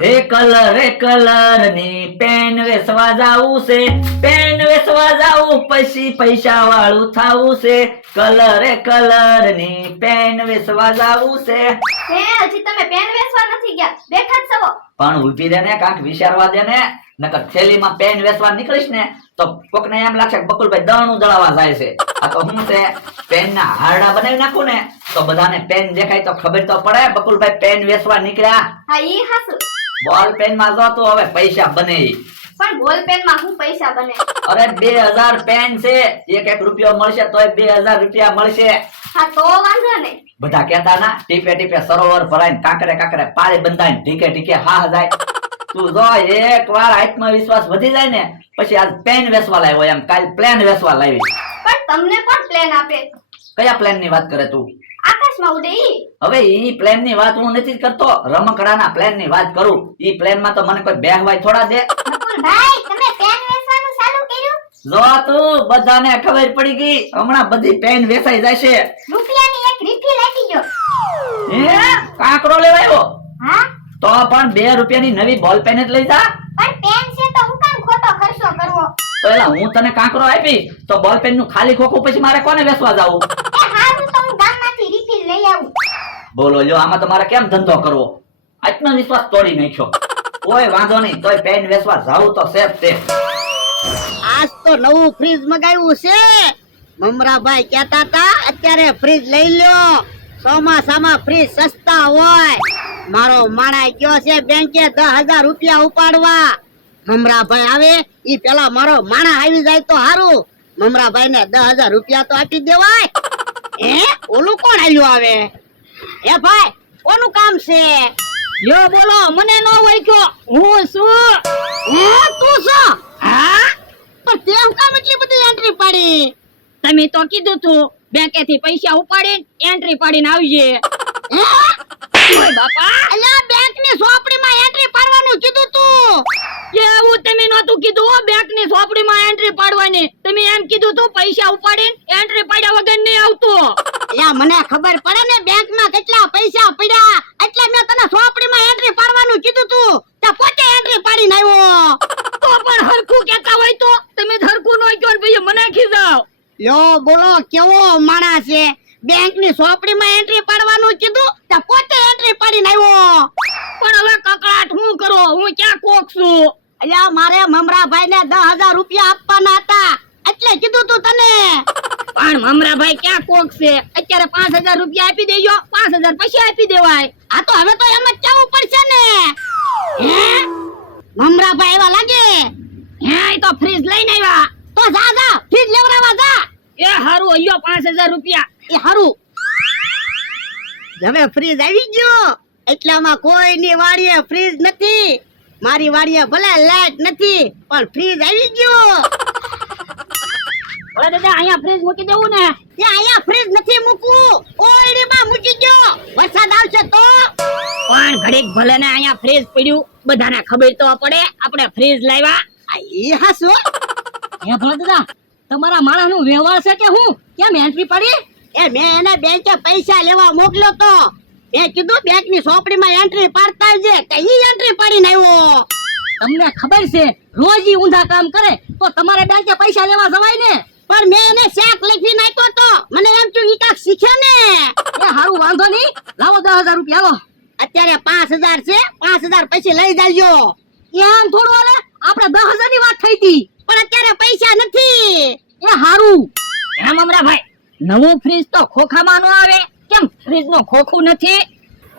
હે કલર ની પેન વેસવા જાવું છે, પેન વેસવા જાવું પછી પૈસા વાળું થાવું છે, કલર ની પેન વેસવા જાવું છે. હે હજી તમે પેન વેચવા નથી ગયા, બેઠા જ છો. પણ ઊભી રહે ને, કાંઈક વિચારવા દે ને, નકર થેલીમાં પેન વેચવા નીકળીશ ને તો કોકને એમ લાગશે કે બકુલભાઈ દળનું દળાવા જાય છે. આ તો હું છે, પેન ના હારડા બનાવી નાખું ને તો બધાને પેન દેખાય તો ખબર તો પડે બકુલભાઈ પેન વેચવા નીકળ્યા. હા ઈ હાસુ. બોલ પેન માં જો તો હવે પૈસા બને. પણ બોલ પેન માં શું પૈસા બને? અરે 2000 પેન છે, એક રૂપિયો મળશે તોય 2000 રૂપિયા મળશે. હા તો વાંધો નહીં. બધા કહેતા ના ટીપે ટીપે સરોવર ભરાય, કાંકરે કાંકરે પાળી બંધાય, ઢીકે ઢીકે હા જાય. તું જો એક વાર આત્મવિશ્વાસ વધી જાય ને પછી આજ પેન વેચવા લાવ્યો એમ કાલ પ્લેન વેચવા લાવી. પણ તમને કોણ પ્લેન આપે? કયા પ્લેન ની વાત કરે તું? આકાશમાં ઉડે ઈ? હવે ઈ પ્લેન ની વાત હું નથી કરતો, રમકડાના પ્લેન ની વાત કરું. ઈ પ્લેન માં તો મને કોઈ બેહવાય થોડા દે. બકુલભાઈ તમે પેન વેચવાનું ચાલુ કર્યું? જો તું બધાને ખબર પડી ગઈ, હમણાં બધી પેન વેચાઈ જશે. રૂપિયાની એક રિફિલ આપી ગયો. હે કાંકરો લેવાયો? હા તો પણ 2 રૂપિયાની નવી બોલ પેન જ લઈ જા. પણ પેન છે તો હું કામ ખોટો ખર્ચો કરવો? તો એલા હું તને કાંકરો આપી તો બોલ પેન નું ખાલી ખોખું પછી મારે કોને વેચવા જાવું? એ હારું તો હું ગામમાંથી રિફિલ લઈ આવું. બોલો લ્યો, આમાં તમારે કેમ ધંધો કરવો? આત્મવિશ્વાસ તોડી નાખ્યો. કોઈ વાંધો નહીં, તોય પેન વેચવા જાવું તો સેફ છે. આજ તો નવું ફ્રીજ મગાવ્યું છે. મમરાભાઈ કહેતા હતા અત્યારે ફ્રીજ લઈ લ્યો, ચોમાસામાં ફ્રીજ સસ્તા હોય. મારો માણા ગયો છે બેંકે 10,000 રૂપિયા ઉપાડવા. મમરાભાઈ આવે ઈ પેલા મારો માણા આવી જાય તો હારું. મમરાભાઈ ને 10,000 રૂપિયા તો આપી દેવાય. હે ઓલું કોણ આવ્યું આવે? હે ભાઈ કોનું કામ છે? લ્યો બોલો, મને નો ઓળખ્યો. હું છું. હે તું છો? હા પણ તે હું કામ એટલી બધી એન્ટ્રી પાડી? તમે તો કીધું તું બેંકેથી પૈસા ઉપાડીને એન્ટ્રી પાડીને આવજે. હે ઓય બાપા, અલ્યા બેંકની સોપડીમાં એન્ટ્રી પાડવાનું કીધું તું. એવું તમે નહોતું કીધું હો, બેંકની સોપડીમાં એન્ટ્રી પાડવાની. તમે એમ કીધું તું પૈસા ઉપાડીને એન્ટ્રી પાડ્યા વગર નહીં આવતો. અલ્યા મને ખબર પડે ને બેંકમાં કેટલા પૈસા પડ્યા, એટલે મેં તને સોપડીમાં એન્ટ્રી પાડવાનું કીધું તું. તે પોતે એન્ટ્રી પાડીને આવ્યો. તો પણ હરખું કહેતા હોય તો તમે હરખું નો કહો ભાઈ મને ખીજાવ. લ્યો બોલો કેવો માણસ છે, બેંકની સોપડીમાં એન્ટ્રી પાડવાનું કીધું તે પોતે એન્ટ્રી પાડીને આવ્યો. પણ હવે કકડાટ હું કરો, હું ક્યાં કોક છું? અલ્યા મારે મમરાભાઈ ને 10,000 રૂપિયા આપવાના હતા એટલે કીધું તું તને. પણ મમરાભાઈ ક્યાં કોક છે, અત્યારે 5,000 રૂપિયા આપી દેજો, 5,000 પછી આપી દેવાય. આ તો હવે તો એમ જ ચાવું પડશે ને. હે મમરાભાઈ એવા લાગે? હે ઈ તો ફ્રીજ લઈને આવ્યા. તો જા જા ફ્રીજ લેવરાવા જા. એ હારું અયો 5,000 રૂપિયા. એ હારું હવે ફ્રીજ આવી ગયો. એટલામાં કોઈની વાડીએ ફ્રીજ નથી, મારી વાડીએ ભલે લાઈટ નથી પણ ફ્રીજ આવી ગયો. ઓલા દાદા અહીંયા ફ્રીજ મૂકી દેવું ને? ત્યાં અહીંયા ફ્રીજ નથી મૂકવું, ઓયડીમાં મૂકી ગયો. વરસાદ આવશે તો પણ ઘડીક ભલે ને અહીંયા ફ્રીજ પડ્યું, બધાને ખબર તો પડે આપણે ફ્રીજ લાવ્યા. આ ઈ હાસો એ ભલે દાદા તમારા માણસનો વ્યવહાર છે કે હું કેમ એન્ટ્રી પડી? એ મેં એને બેંકે પૈસા લેવા મોકલ્યો તો મેં કીધું બેંકની સોપડીમાં એન્ટ્રી પાડતા છે કે ઈ એન્ટ્રી પાડીને આવ્યો. તમને ખબર છે રોજ ઈ ઊંધા કામ કરે તો તમારે બેંકે પૈસા લેવા જવાય ને. પણ મેં એને શેક લખી નાખ્યો તો મને એમ થયું ઈ કાક શીખે ને. એ હારું વાંધો નહીં, લાવો 10,000 રૂપિયા લો. અત્યારે 5,000 છે, 5,000 પછી લઈ જાજો. એમ થોડું હાલે, આપણે 10,000 ની વાત થઈ હતી પણ અત્યારે પૈસા નથી. એ હારું એમ અમરાભાઈ નવું ફ્રીજ તો ખોખામાં નો આવે, કેમ ફ્રીજ નો ખોખું નથી?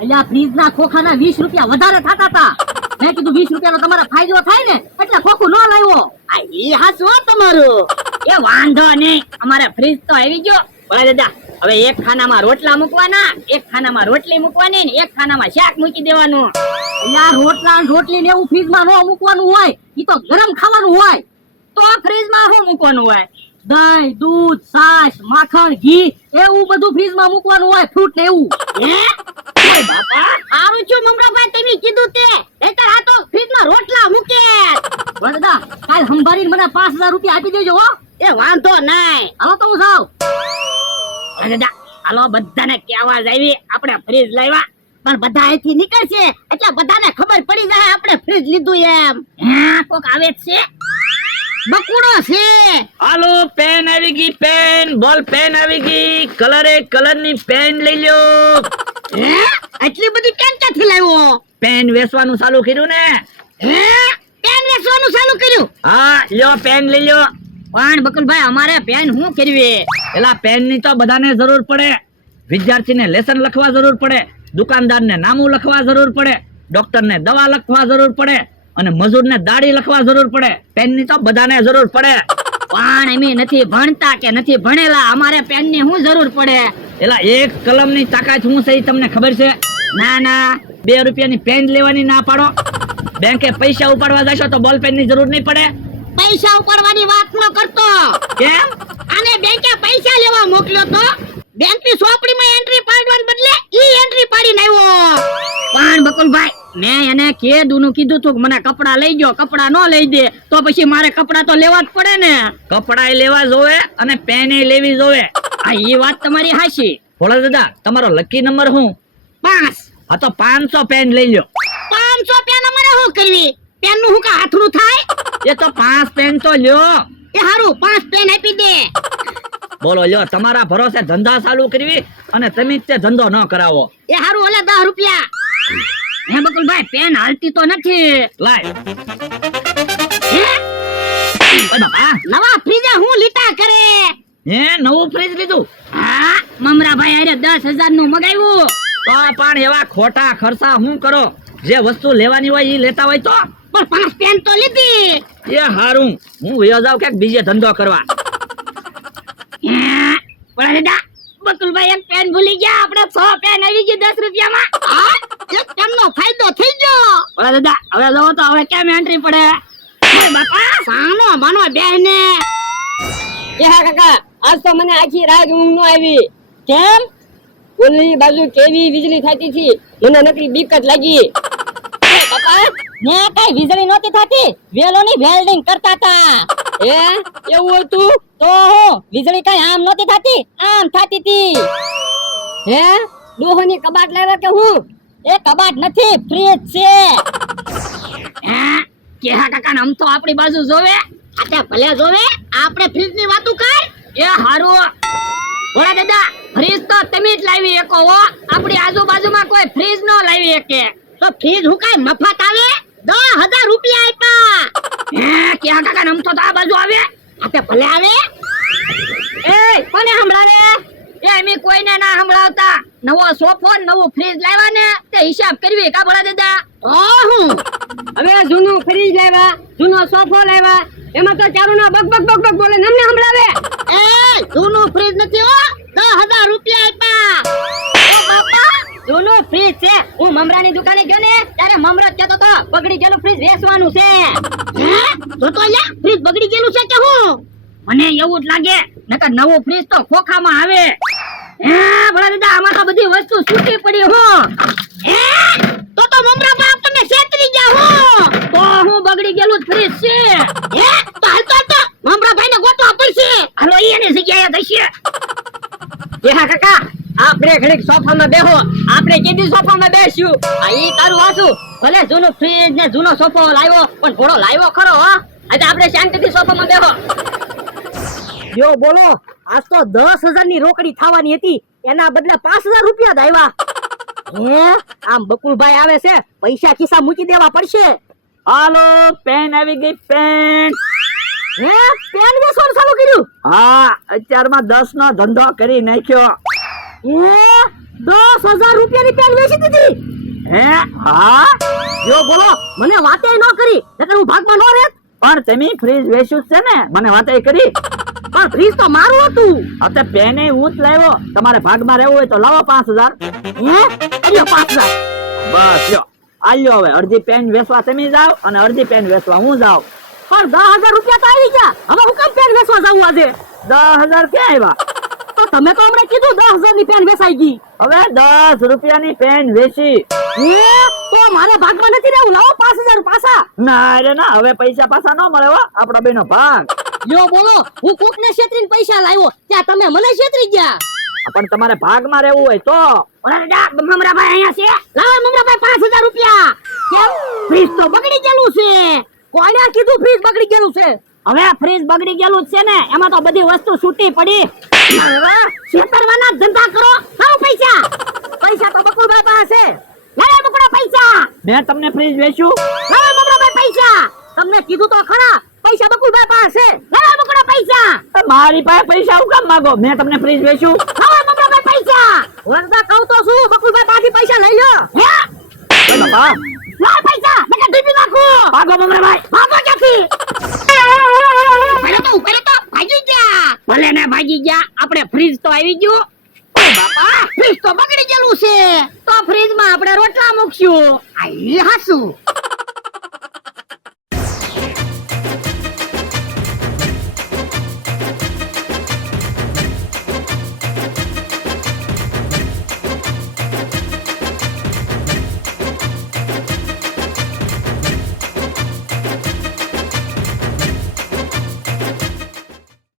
અલ્યા ફ્રીજ ના ખોખાના 20 રૂપિયા વધારે થતા હતા. મેં કીધું 20 રૂપિયાનો તમારો ફાયદો થાય ને એટલે ખોખું ન લાવ્યો. આ ઈ હાસું તમારું. એ વાંધો નહીં, અમારે ફ્રીજ તો આવી ગયો. ભલે દાદા હવે એક ખાનામાં રોટલા મૂકવાના, એક ખાનામાં રોટલી મૂકવાની ને એક ખાનામાં શાક મૂકી દેવાનું. અલ્યા રોટલા ને રોટલી ને એવું ફ્રીજમાં ન મૂકવાનું હોય, ઈ તો ગરમ ખાવાનું હોય. તો આ ફ્રીજમાં શું મૂકવાનું હોય? દહીં, દૂધ, છાશ, માખણ, ઘી એવું બધું ફ્રીજમાં મૂકવાનું હોય, ફ્રૂટ ને એવું. હે ઓય બાપા, આવું છું મમરાભાઈ તમે કીધું તે. નહીતર આ તો ફ્રીજમાં રોટલા મૂકે. દાદા કાલ સંભાળીને મને 5,000 રૂપિયા આપી દેજો હો. એ વાંધો નહીં, હાલો તો હું જાઉં. દાદા હાલો બધાને કહેવા જાવી આપણે ફ્રીજ લાવ્યા. પણ બધા અહીંથી નીકળશે એટલે બધાને ખબર પડી જાય આપણે ફ્રીજ લીધું એમ. હા કોક આવે જ છે, બકુડો છે. હાલો પેન આવી ગઈ, પેન બોલ પેન આવી ગઈ, કલરે કલરની પેન લઈ લ્યો. હે આટલી બધી પેન ક્યાંથી લાવ્યો? પેન વેચવાનું ચાલુ કર્યું ને. હે પેન વેચવાનું ચાલુ કર્યું? હા લ્યો પેન લઈ લ્યો. પણ બકુલભાઈ અમારે પેન શું કરવી? એલા પેન ની તો બધાને જરૂર પડે. વિદ્યાર્થીને લેસન લખવા જરૂર પડે, દુકાનદારને નામું લખવા જરૂર પડે, ડોક્ટરને દવા લખવા જરૂર પડે અને મજૂરને દાઢી લખવા જરૂર પડે. પેન ની તો બધાને જરૂર પડે. પણ અમે નથી ભણતા કે નથી ભણેલા, અમારે પેન ની શું જરૂર પડે? એલા એક કલમ ની તાકાત શું છે ઈ તમને ખબર છે? ના ના 2 રૂપિયાની પેન લેવાની ના પાડો. બેંકે પૈસા ઉપાડવા જશો તો બોલ પેન ની જરૂર નહીં પડે. પૈસા ઉપાડવાની વાત ન કરતો. કેમ? આને બેંકે પૈસા લેવા મોકલ્યો તો બેંક ની ચોપડીમાં એન્ટ્રી પાડવાને બદલે ઈ એન્ટ્રી પાડીને આવ્યો. પણ બકુલભાઈ મેં એને કેદુનું કીધું તું કે મને કપડા લઈ ગયો, કપડા નો લઈ દે તો પછી મારે કપડા તો લેવા જ પડે ને. કપડાય લેવા જોવે અને પેને લેવી જોવે. આ ઈ વાત તમારી હાચી. ભોળા દાદા તમારો લકી નંબર શું? 5. હા તો 500 પેન લઈ લ્યો. 500 પેન અમારે શું કરવી? પેન નું શું કા હાથનું થાય? એ તો 5 પેન તો લ્યો. એ હારું 5 પેન આપી દે. બોલો લ્યો, તમારા ભરોસે ધંધા ચાલુ કરવી અને તમે જ તે ધંધો ન કરાવો. એ હારું ઓલે 10 રૂપિયા. હે બકુલભાઈ પેન હાલતી તો નથી. લાય. હે ઓય બાપા, નવા ફ્રીજે હું લીટા કરે? હે નવું ફ્રીજ લીધું? હા મમરાભાઈ અરે 10,000 નું મગાવ્યું. તો પણ એવા ખોટા ખર્ચા હું કરો? જે વસ્તુ લેવાની હોય ઈ લેતા હોય તો. પણ 5 પેન તો લીધી. એ હારું, હું વયો જાવ ક્યાંક બીજે ધંધો કરવા. બોલા દાદા બકુલભાઈ એક પેન ભૂલી ગયા, આપણે 6 પેન આવી ગઈ 10 રૂપિયામાં. હા એક પેન નો ફાયદો થઈ ગયો. બોલા દાદા હવે જો તો હવે કેમ એન્ટ્રી પડે? અરે બાપા સાનો માનો બેહને. એ હા કાકા, આજ તો મને આખી રાત ઊંઘ ન આવી. કેમ? ઓલી બાજુ કેવી વીજળી થતી હતી, મને નકરી બીક જ લાગી. એ બાપા ને કઈ વીજળી નહોતી થતી, વેલોની વેલ્ડિંગ કરતા હતા. એ એવું હતું તો હું વીજળી કઈ આમ નહોતી થતી, આમ થતી હતી. હે ડોહોની કબાટ લાવ્યા કે હું? એ કબાટ નથી, ફ્રીજ છે. હા કે હા કાકા આમ તો આપણી બાજુ જોવે. આતે ભલે જોવે, આપણે ફ્રીજ ની વાતો કર. એ હારું બોલા દાદા ફ્રીજ તો તમે જ લાવી શકો હો, આપણી આજુબાજુમાં કોઈ ફ્રીજ નો લાવી શકે. તો ફ્રીજ હું કઈ મફત આવે? 10,000 રૂપિયા આપ્યા. હે કે હા કાકા આમ તો આ બાજુ આવે. આતે ભલે આવે. એ કોને સંભળાવે? એ અમે કોઈને ના સંભળાવતા. નવો સોફો નવું ફ્રીજ લાવ્યા ને તે હિસાબ કરવી કા બોલા દાદા? હું હવે જૂનું ફ્રીજ લાવ્યા, જૂનો સોફો લાવ્યા, એમાં તો ચારુના બક બક બક બક બોલે ને અમને સંભળાવે. એ જૂનું ફ્રીજ નથી હો, 10,000 રૂપિયા આપ્યા. ઓ બાપા જૂનું ફ્રીજ છે. હું મમરાની દુકાને ગયો ને ત્યારે મમરો જ કહેતો તો બગડી ગયેલું ફ્રીજ વેચવાનું છે. હે તો લ્યા ફ્રીજ બગડી ગયેલું છે કે હું? મને એવું જ લાગે, નકર નવું ફ્રીજ તો ખોખામાં આવે. હે ભલા દાદા આમાં તો બધી વસ્તુ છૂટી પડી હો. હે તો મમરા બા આપણને છેતરી ગયા હો. તો હું બગડી ગયેલું ફ્રીજ છે. હે તો હાલ તો મમરા ભાઈને ગોતવા પડશે. હાલો એની જગ્યાએ જશે. એ હા કાકા, આપણે ઘડીક સોફામાં બેહો. આપણે કેદી સોફામાં બેસ્યું? આ ઈ તારું વાસુ. ભલે જૂનું ફ્રીજ ને જૂનો સોફો લાવ્યો, પણ ઘોડો લાવ્યો ખરો હો. આજે આપણે શાંતિથી સોફામાં બેહો. જો બોલો, આજ તો 10,000 ની રોકડી થવાની હતી, એના બદલે 5,000 રૂપિયા જ આવ્યા. હે આમ બકુલભાઈ આવે છે, પૈસા ખિસ્સા મૂકી દેવા પડશે. હાલો પેન આવી ગઈ, પેન. હે પેન વેચવાનું ચાલુ કર્યું? હા અત્યારમાં 10 નો ધંધો કરી નાખ્યો. હે 10,000 રૂપિયાની પેન વેચી દીધી? હે હા. જો બોલો, મને વાતે ન કરી, નકર હું ભાગમાં ન રહેત. પણ તમે ફ્રીજ વેચ્યું છે ને, મને વાતે કરી. પણ ફ્રીજ તો મારું હતું. હવે પેને હું જ લાવ્યો. તમારે ભાગમાં રહેવું હોય તો લાવો 5,000. હે અરે 5,000. બસ લ્યો આલ્યો. હવે અડધી પેન વેચવા તમે જાવ અને અડધી પેન વેચવા હું જાવ. પણ 10,000 રૂપિયા તો આવી ગયા. હવે હું કેમ પેન વેચવા જાવું આજે? 10,000 ક્યાં આવ્યા? તો તમે તો હમણાં કીધું 10,000 ની પેન વેચાઈ ગઈ. હવે 10 રૂપિયાની પેન વેચી. હે તો મારે ભાગમાં નથી રહેવું. લાવો 5,000 પાછા. ના રે ના, હવે પૈસા પાછા ન મળે હો, આપણો બેનો ભાગ. લ્યો બોલો, હું કોકને છેતરીને પૈસા લાવ્યો, ત્યાં તમે મને છેતરી ગયા. પણ તમારે ભાગમાં રહેવું હોય તો ઓલા દાદા મમરાભાઈ અહીંયા છે લાવો મમરાભાઈ 5000 રૂપિયા કેમ ફ્રીજ તો બગડી ગયેલું છે કોણે કીધું ફ્રીજ બગડી ગયેલું છે? હવે ફ્રીજ બગડી ગયેલું જ છે ને એમાં તો બધી વસ્તુ છૂટી પડી છેતરવાના ધંધા કરો લાવો પૈસા પૈસા તો બકુલભાઈ પાસે લાવો બકુડા પૈસા મેં તમને ફ્રીજ વેચ્યું. લાવો મમરાભાઈ પૈસા તમને કીધું તો ખરા પૈસા બકુલભાઈ પાસે. લાવો બકુડા પૈસા મારી પાસે પૈસા હું કામ માંગો? મેં તમને ફ્રીજ વેચ્યું. લાવો મમરાભાઈ પૈસા વરદા કહું તો શું બકુલભાઈ પાસેથી પૈસા લઈ લો. હે ઓય બાપા લાવો પૈસા નકર ટીપી નાખો ભાગો મમરાભાઈ. ભાગો ક્યાંથી પહેલા તો ભાગી ગયા ભલે ને ભાગી ગયા આપણે ફ્રીજ તો આવી ગયું ઓ બાપા ફ્રીજ તો બગડી ગયેલું છે તો ફ્રીજ માં આપણે રોટલા મૂકશું આ હાસુ